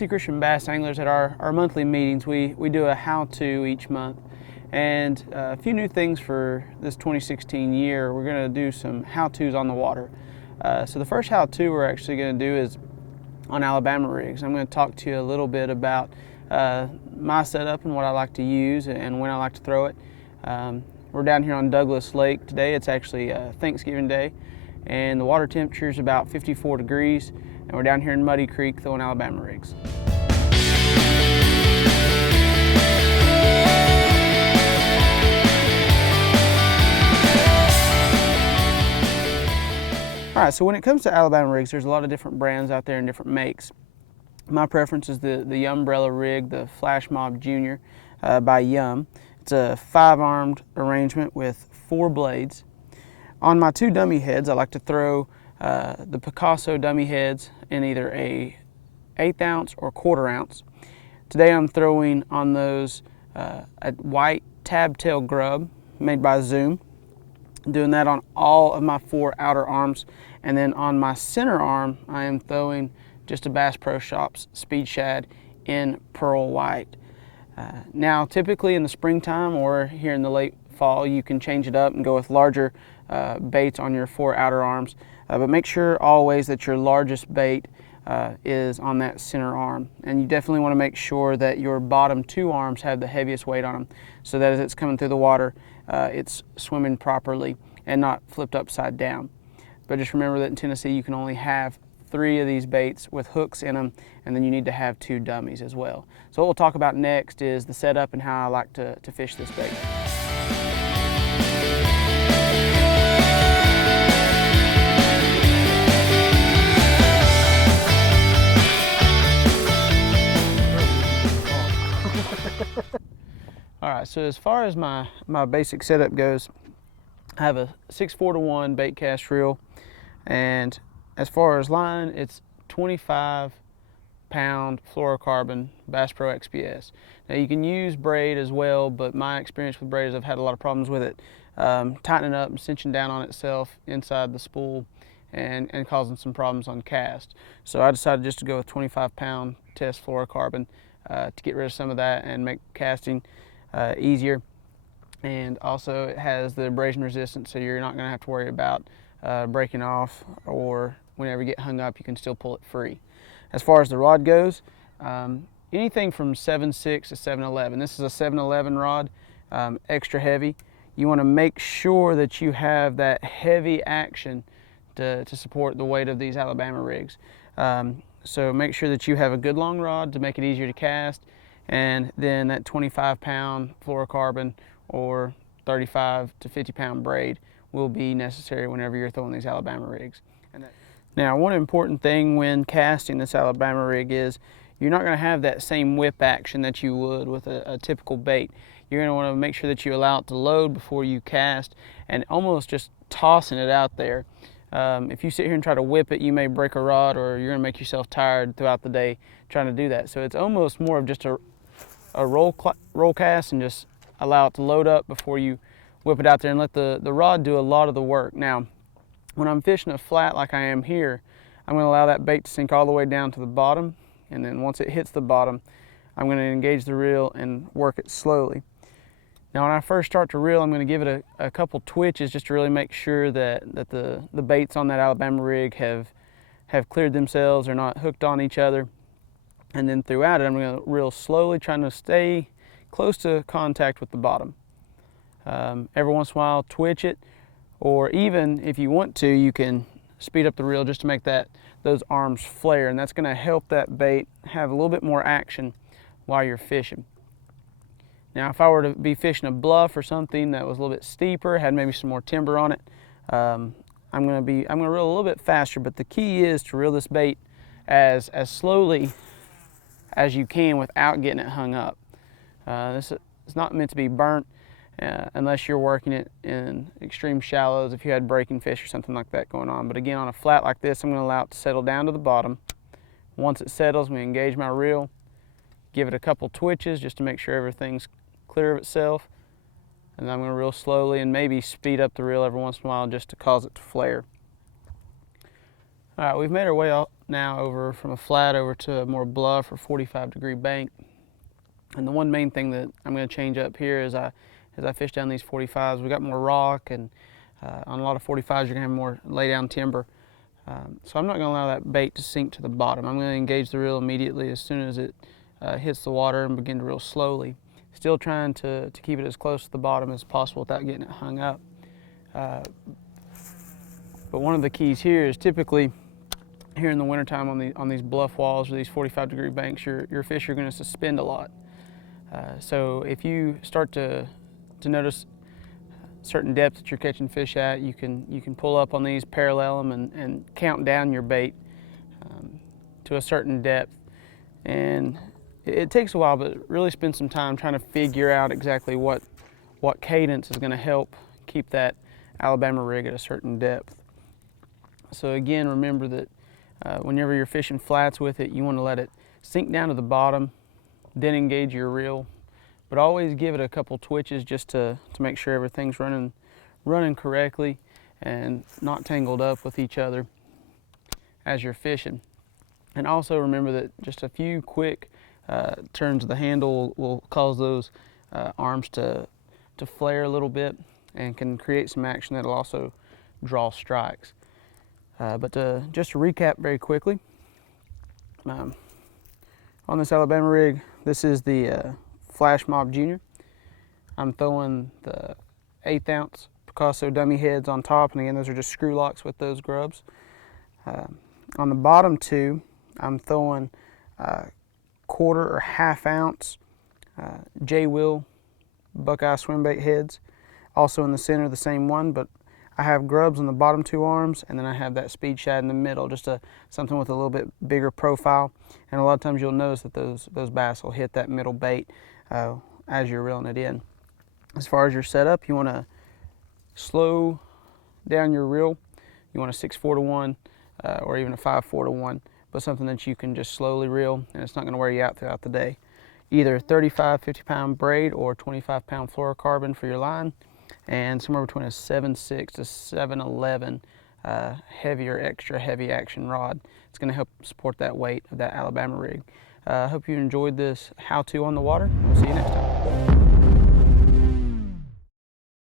Tennessee Christian Bass Anglers, at our monthly meetings, we do a how-to each month. And a few new things for this 2016 year. We're going to do some how-tos on the water. So the first how-to we're actually going to do is on Alabama rigs. I'm going to talk to you a little bit about my setup and what I like to use and when I like to throw it. We're down here on Douglas Lake today. It's actually Thanksgiving Day, and the water temperature is about 54 degrees, and we're down here in Muddy Creek throwing Alabama rigs. All right, so when it comes to Alabama rigs, there's a lot of different brands out there and different makes. My preference is the umbrella rig, the Flash Mob Junior by Yum. It's a 5-armed arrangement with 4 blades. On my 2 dummy heads, I like to throw the Picasso dummy heads in either a 1/8 ounce or 1/4 ounce. Today I'm throwing on those a white tab tail grub made by Zoom. I'm doing that on all of my 4 outer arms, and then on my center arm I am throwing just a Bass Pro Shops Speed Shad in pearl white. Now typically in the springtime or here in the late fall you can change it up and go with larger baits on your 4 outer arms, but make sure always that your largest bait is on that center arm, and you definitely want to make sure that your bottom 2 arms have the heaviest weight on them, so that as it's coming through the water it's swimming properly and not flipped upside down. But just remember that in Tennessee you can only have 3 of these baits with hooks in them, and then you need to have 2 dummies as well. So what we'll talk about next is the setup and how I like to fish this bait. All right, so as far as my basic setup goes, I have a 6-4-1 bait cast reel, and as far as line, it's 25-pound fluorocarbon Bass Pro XPS. Now you can use braid as well, but my experience with braid is I've had a lot of problems with it tightening up and cinching down on itself inside the spool and causing some problems on cast. So I decided just to go with 25-pound test fluorocarbon to get rid of some of that and make casting easier. And also it has the abrasion resistance, so you're not going to have to worry about breaking off, or whenever you get hung up you can still pull it free. As far as the rod goes, anything from 7.6 to 7.11. This is a 7.11 rod, extra heavy. You want to make sure that you have that heavy action to support the weight of these Alabama rigs. So make sure that you have a good long rod to make it easier to cast, and then that 25-pound fluorocarbon or 35 to 50-pound braid will be necessary whenever you're throwing these Alabama rigs. Now, one important thing when casting this Alabama rig is you're not going to have that same whip action that you would with a typical bait. You're going to want to make sure that you allow it to load before you cast, and almost just tossing it out there. If you sit here and try to whip it, you may break a rod, or you're going to make yourself tired throughout the day trying to do that. So it's almost more of just a roll cast, and just allow it to load up before you whip it out there and let the rod do a lot of the work. Now, when I'm fishing a flat like I am here, I'm going to allow that bait to sink all the way down to the bottom, and then once it hits the bottom, I'm going to engage the reel and work it slowly. Now when I first start to reel, I'm going to give it a couple twitches just to really make sure that the baits on that Alabama rig have cleared themselves, or not hooked on each other. And then throughout it, I'm going to reel slowly, trying to stay close to contact with the bottom. Every once in a while, twitch it, or even if you want to, you can speed up the reel just to make those arms flare, and that's going to help that bait have a little bit more action while you're fishing. Now, if I were to be fishing a bluff or something that was a little bit steeper, had maybe some more timber on it, I'm going to reel a little bit faster. But the key is to reel this bait as slowly as you can without getting it hung up. This is not meant to be burnt unless you're working it in extreme shallows, if you had breaking fish or something like that going on. But again, on a flat like this, I'm going to allow it to settle down to the bottom. Once it settles, I'm going to engage my reel, give it a couple twitches just to make sure everything's clear of itself, and then I'm going to reel slowly and maybe speed up the reel every once in a while just to cause it to flare. All right, we've made our way now over from a flat over to a more bluff or 45-degree bank. And the one main thing that I'm going to change up here as I fish down these 45s, we got more rock, and on a lot of 45s you're going to have more lay down timber. So I'm not going to allow that bait to sink to the bottom. I'm going to engage the reel immediately as soon as it hits the water and begin to reel slowly. Still trying to keep it as close to the bottom as possible without getting it hung up. But one of the keys here is typically here in the wintertime on these bluff walls or these 45-degree banks, your fish are going to suspend a lot. So if you start to notice certain depth that you're catching fish at, you can pull up on these, parallel them, and count down your bait to a certain depth. And it takes a while, but really spend some time trying to figure out exactly what cadence is going to help keep that Alabama rig at a certain depth. So again, remember that whenever you're fishing flats with it, you want to let it sink down to the bottom, then engage your reel, but always give it a couple twitches just to make sure everything's running correctly and not tangled up with each other as you're fishing. And also remember that just a few quick turns of the handle will cause those arms to flare a little bit and can create some action that'll also draw strikes. But just to recap very quickly, on this Alabama rig, this is the Flash Mob Junior. I'm throwing the 1/8 ounce Picasso dummy heads on top, and again, those are just screw locks with those grubs. On the bottom two, I'm throwing 1/4 or 1/2 ounce J-Will Buckeye swim bait heads. Also in the center, the same one, but I have grubs on the bottom two arms, and then I have that speed shad in the middle, just something with a little bit bigger profile. And a lot of times you'll notice that those bass will hit that middle bait as you're reeling it in. As far as your setup, you want to slow down your reel. You want a 6/4 to 1 or even a 5/4 to 1, but something that you can just slowly reel and it's not going to wear you out throughout the day. Either 35, 50-pound braid or 25-pound fluorocarbon for your line, and somewhere between a 7.6 to 7.11 heavier, extra heavy action rod. It's going to help support that weight of that Alabama rig. I hope you enjoyed this how-to on the water. We'll see you next time.